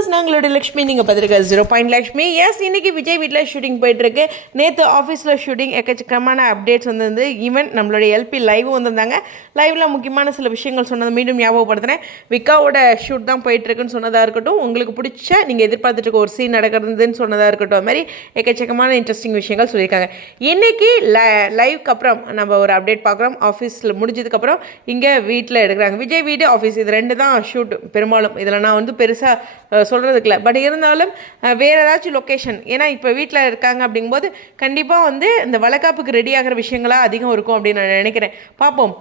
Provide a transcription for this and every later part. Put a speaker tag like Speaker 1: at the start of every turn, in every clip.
Speaker 1: Viewers நாங்களோட Lakshmi நீங்கள் பார்த்துருக்க zero point Lakshmi. S இன்னைக்கு விஜய் வீட்டில் ஷூட்டிங் போயிட்டுருக்கு. நேற்று ஆஃபீஸில் ஷூட்டிங் எக்கச்சக்கமான அப்டேட்ஸ் வந்திருந்து ஈவன் நம்மளுடைய எல்பி லைவும் வந்திருந்தாங்க. லைவில் முக்கியமான சில விஷயங்கள் சொன்னதை மீண்டும் ஞாபகப்படுத்துகிறேன் விக்காவோட ஷூட் தான் போயிட்டுருக்குன்னு சொன்னதாக இருக்கட்டும். உங்களுக்கு பிடிச்ச நீங்கள் எதிர்பார்த்துட்டு இருக்க ஒரு சீன் நடக்கிறதுன்னு சொன்னதாக இருக்கட்டும். மாதிரி எக்கச்சக்கமான இன்ட்ரெஸ்டிங் விஷயங்கள் சொல்லியிருக்காங்க. இன்னைக்கு லைவ்க்கு அப்புறம் நம்ம ஒரு அப்டேட் பார்க்குறோம். ஆஃபீஸில் முடிஞ்சதுக்கப்புறம் இங்கே வீட்டில் எடுக்கிறாங்க. விஜய் வீடு ஆஃபீஸ் இது ரெண்டு தான் ஷூட் பெரும்பாலும் இதில் நான் வந்து பெருசாக சொல்கிறதுக்கு இல்லை பட் இருந்தாலும் வேறு வேற ஏதாச்சும் லொக்கேஷன் ஏன்னா இப்போ வீட்டில் இருக்காங்க அப்படிங்கும்போது கண்டிப்பாக வந்து இந்த வளக்காப்புக்கு ரெடி ஆகிற விஷயங்களாக அதிகம் இருக்கும் அப்படின்னு நான் நினைக்கிறேன். பார்ப்போம்.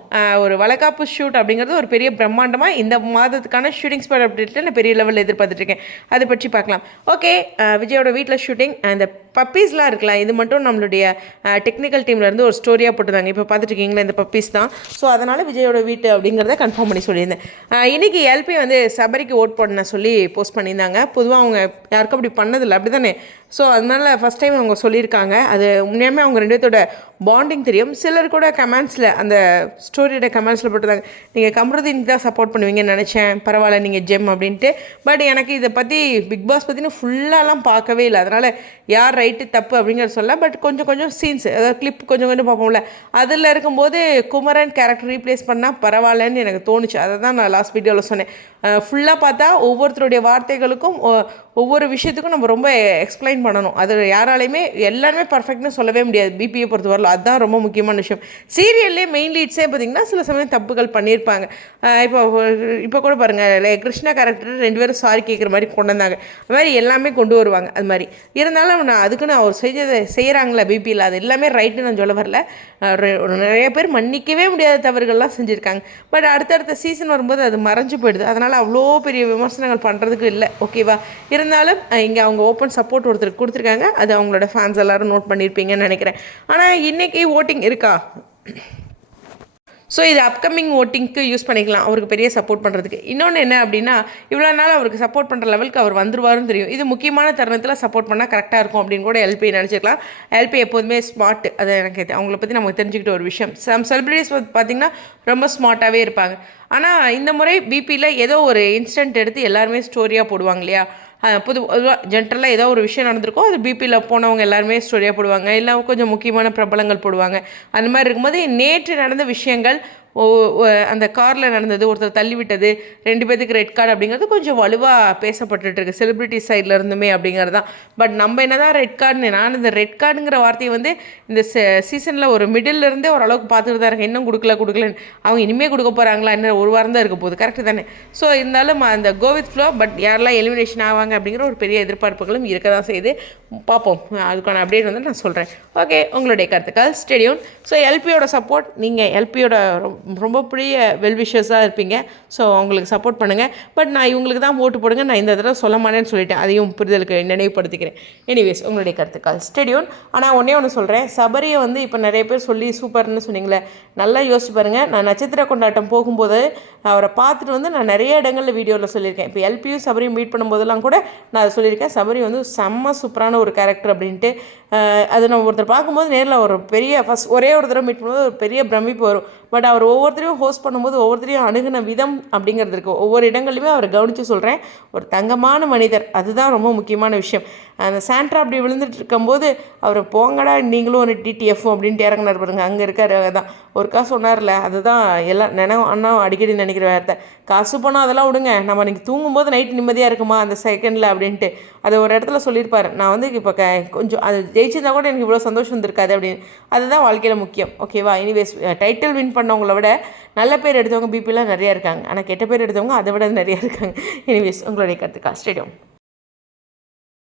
Speaker 1: ஒரு வளக்காப்பு ஷூட் அப்படிங்கிறது ஒரு பெரிய பிரம்மாண்டமாக இந்த மாதத்துக்கான ஷூட்டிங் ஸ்பாட் அப்படின்ட்டு நான் பெரிய லெவலில் எதிர்பார்த்துட்ருக்கேன் அதை பற்றி பார்க்கலாம். ஓகே விஜயோட வீட்டில் ஷூட்டிங் அந்த பப்பீஸ்லாம் இருக்கலாம். இது மட்டும் நம்மளுடைய டெக்னிக்கல் டீம்லேருந்து ஒரு ஸ்டோரியாக போட்டுருந்தாங்க. இப்போ பார்த்துட்டு இருக்கீங்களா இந்த பப்பீஸ் தான்? ஸோ அதனால் விஜயோட வீட்டு அப்படிங்கிறத கன்ஃபார்ம் பண்ணி சொல்லியிருந்தேன். இன்றைக்கி இன்னைக்கு எல்பி வந்து சபரிக்கு ஓட் போடணும் சொல்லி போஸ்ட் பண்ணியிருந்தாங்க. பொதுவாக அவங்க யாருக்கும் அப்படி பண்ணதில்லை. அப்படி தானே ஸோ அதனால் ஃபஸ்ட் டைம் அவங்க சொல்லியிருக்காங்க. அது உண்மையாலுமே அவங்க ரெண்டு பேர்த்தோட பாண்டிங் தெரியும். சிலர் கூட கமெண்ட்ஸில் அந்த ஸ்டோரியோட கமெண்ட்ஸில் போட்டுருந்தாங்க. நீங்கள் கமருதீனுக்கு தான் சப்போர்ட் பண்ணுவீங்கன்னு நினச்சேன். பரவாயில்ல நீங்கள் ஜெம் அப்படின்ட்டு. பட் எனக்கு இதை பற்றி பிக் பாஸ் பற்றினு ஃபுல்லாலாம் பார்க்கவே இல்லை. அதனால் யார் ரைட் ரைட்டு தப்பு அப்படிங்கிற சொல்ல பட் கொஞ்சம் கொஞ்சம் சீன்ஸ் அதாவது கிளிப் கொஞ்சம் கொஞ்சம் பார்ப்போம்ல. அதில் இருக்கும்போது குமரன் கேரக்டர் ரீப்ளேஸ் பண்ணால் பரவாயில்லன்னு எனக்கு தோணுச்சு. அதை தான் நான் லாஸ்ட் வீடியோவில் சொன்னேன். ஃபுல்லாக பார்த்தா ஒவ்வொருத்தருடைய வார்த்தைகளுக்கும் ஒவ்வொரு விஷயத்துக்கும் நம்ம ரொம்ப எக்ஸ்பிளைன் பண்ணணும். அது யாராலையுமே எல்லாருமே பர்ஃபெக்ட்னு சொல்லவே முடியாது. பிபியை பொறுத்த வரல அதுதான் ரொம்ப முக்கியமான விஷயம். சீரியல்லே மெயின் லீட்ஸே பார்த்திங்கன்னா சில சமயம் தப்புகள் பண்ணியிருப்பாங்க. இப்போ இப்போ கூட பாருங்கள் கிருஷ்ணா கேரக்டர் ரெண்டு பேரும் சாரி கேட்குற மாதிரி கொண்டு வந்தாங்க அது மாதிரி எல்லாமே கொண்டு வருவாங்க. அது மாதிரி. இருந்தாலும் நான் அதுக்குன்னு அவர் செஞ்சதை செய்கிறாங்களே பிபியில் அது எல்லாமே ரைட்டுன்னு நான் சொல்ல வரல. நிறைய பேர் மன்னிக்கவே முடியாத தவறுகள்லாம் செஞ்சுருக்காங்க. பட் அடுத்தடுத்த சீசன் வரும்போது அது மறைஞ்சு போயிடுது. அதனால் அவ்வளோ பெரிய விமர்சனங்கள் பண்ணுறதுக்கு இல்லை. ஓகேவா இருந்தால் இருந்தாலும் இங்கே அவங்க ஓப்பன் சப்போர்ட் ஒருத்தருக்கு கொடுத்துருக்காங்க. அது அவங்களோட ஃபேன்ஸ் எல்லாரும் நோட் பண்ணியிருப்பீங்கன்னு நினைக்கிறேன். ஆனால் இன்றைக்கி ஓட்டிங் இருக்கா? ஸோ இது அப்கமிங் ஓட்டிங்க்கு யூஸ் பண்ணிக்கலாம். அவருக்கு பெரிய சப்போர்ட் பண்ணுறதுக்கு இன்னொன்று என்ன அப்படின்னா இவ்வளோ நாள் அவருக்கு சப்போர்ட் பண்ணுற லெவலுக்கு அவர் வந்துருவாருன்னு தெரியும். இது முக்கியமான தருணத்தில் சப்போர்ட் பண்ணால் கரெக்டாக இருக்கும் அப்படின்னு கூட எல்பி நினச்சிக்கலாம். எல்பி எப்போதுமே ஸ்மார்ட் அது எனக்கு அவங்கள பற்றி நமக்கு தெரிஞ்சுக்கிட்ட ஒரு விஷயம். சம் செலிபிரிட்டிஸ் பார்த்திங்கன்னா ரொம்ப ஸ்மார்ட்டாகவே இருப்பாங்க. ஆனால் இந்த முறை பிபியில் ஏதோ ஒரு இன்ஸ்டன்ட் எடுத்து எல்லாருமே ஸ்டோரியாக போடுவாங்க இல்லையா? பொது ஜென்ரலாக ஏதோ ஒரு விஷயம் நடந்திருக்கும் அது பிபியில் போனவங்க எல்லாருமே ஸ்டோரியாக போடுவாங்க. இல்லை கொஞ்சம் முக்கியமான பிரபலங்கள் போடுவாங்க. அந்த மாதிரி இருக்கும்போது நேற்று நடந்த விஷயங்கள் அந்த காரில் நடந்தது ஒருத்தர் தள்ளி விட்டது ரெண்டு பேத்துக்கு ரெட் கார்டு அப்படிங்கிறது கொஞ்சம் வலுவாக பேசப்பட்டுட்டு இருக்கு செலிபிரிட்டி சைடில் இருந்துமே அப்படிங்கிறது தான் பட் நம்ம என்ன தான் ரெட் கார்டுன்னு நான் இந்த ரெட் கார்டுங்கிற வார்த்தையை வந்து இந்த சீசனில் ஒரு மிடில்லேருந்தே ஓரளவுக்கு பார்த்துட்டு தான் இருக்கேன். இன்னும் கொடுக்கல கொடுக்கலன்னு. அவங்க இனிமேல் கொடுக்க போகிறாங்களா இன்னும் ஒரு வாரம் தான் இருக்க போகுது கரெக்டு தானே? ஸோ இருந்தாலும் அந்த கோவித் ஃப்ளோ பட் யாரெல்லாம் எலிமினேஷன் ஆவாங்க அப்படிங்கிற ஒரு பெரிய எதிர்பார்ப்புகளும் இருக்க தான் செய்யுது. பார்ப்போம். அதுக்கான அப்டேட் வந்து நான் சொல்கிறேன் ஓகே உங்களுடைய கருத்துக்கள். ஸ்டெடியூன் ஸோ எல்பியோட சப்போர்ட் நீங்கள் எல்பியோட ரொம்ப பெரிய வெல்விஷஸாக இருப்பீங்க. ஸோ அவங்களுக்கு சப்போர்ட் பண்ணுங்கள் பட் நான் இவங்களுக்கு தான் ஓட்டு போடுங்க. நான் இந்த தடவை சொல்ல மாட்டேன்னு சொல்லிட்டேன். அதையும் புரிதலுக்கு நினைவுபடுத்திக்கிறேன். எனிவேஸ் உங்களுடைய கருத்துக்கள். ஸ்டெடியூன் ஆனால் ஒன்றே ஒன்று சொல்கிறேன் சபரியை வந்து இப்போ நிறைய பேர் சொல்லி சூப்பர்னு சொன்னீங்களே. நல்லா யோசிச்சு பாருங்கள் நான் நட்சத்திர கொண்டாட்டம் போகும்போது அவரை பார்த்துட்டு வந்து நான் நிறைய இடங்களில் வீடியோவில் சொல்லியிருக்கேன். இப்போ எல்பியும் சபரியும் மீட் பண்ணும்போதெல்லாம் கூட நான் அதை சொல்லியிருக்கேன். சபரி வந்து செம்ம சூப்பரான ஒரு கேரக்டர் அப்படின்ட்டு. அது நம்ம ஒருத்தர் பார்க்கும்போது நேரில் ஒரு பெரிய ஃபஸ்ட் ஒரே ஒரு தடவை மீட் பண்ணும்போது ஒரு பெரிய பிரமிப்பு வரும். பட் அவர் ஒவ்வொருத்தரையும் ஹோஸ்ட் பண்ணும்போது ஒவ்வொருத்தரையும் அணுகின விதம் அப்படிங்கிறது இருக்குது ஒவ்வொரு இடங்கள்லையுமே அவர் கவனித்து சொல்கிறேன் ஒரு தங்கமான மனிதர் அதுதான் ரொம்ப முக்கியமான விஷயம். அந்த சாண்ட்ரா அப்படி விழுந்துட்டு இருக்கும்போது அவர் போங்கடா நீங்களும் ஒரு டிடிஎஃப் அப்படின்ட்டு இறங்கினார் பாருங்க. அங்கே இருக்கார் தான் ஒருக்கா சொன்னார்ல அதுதான் எல்லாம் நினைவு அண்ணா அடிக்கடி நினைக்கிற வார்த்தை. காசு போனால் அதெல்லாம் விடுங்க. நம்ம இன்னைக்கு தூங்கும்போது நைட் நிம்மதியாக இருக்குமா அந்த செகண்டில் அப்படின்ட்டு. அதை ஒரு இடத்துல சொல்லியிருப்பார். நான் வந்து இப்போ க கொஞ்சம் அது ஜெயிச்சிருந்தா கூட எனக்கு இவ்வளோ சந்தோஷம் வந்திருக்காது அப்படின்னு. அதுதான் வாழ்க்கையில் முக்கியம். ஓகேவா எனிவேஸ் டைட்டில் வின் பண்ணவங்கள விட நல்ல பேர் எடுத்தவங்க பிபிலாம் நிறையா இருக்காங்க. ஆனால் கெட்ட பேர் எடுத்தவங்க அதை விட நிறையா இருக்காங்க. எனிவேஸ் உங்களுடைய கருத்துக்கா ஸ்டேடியம்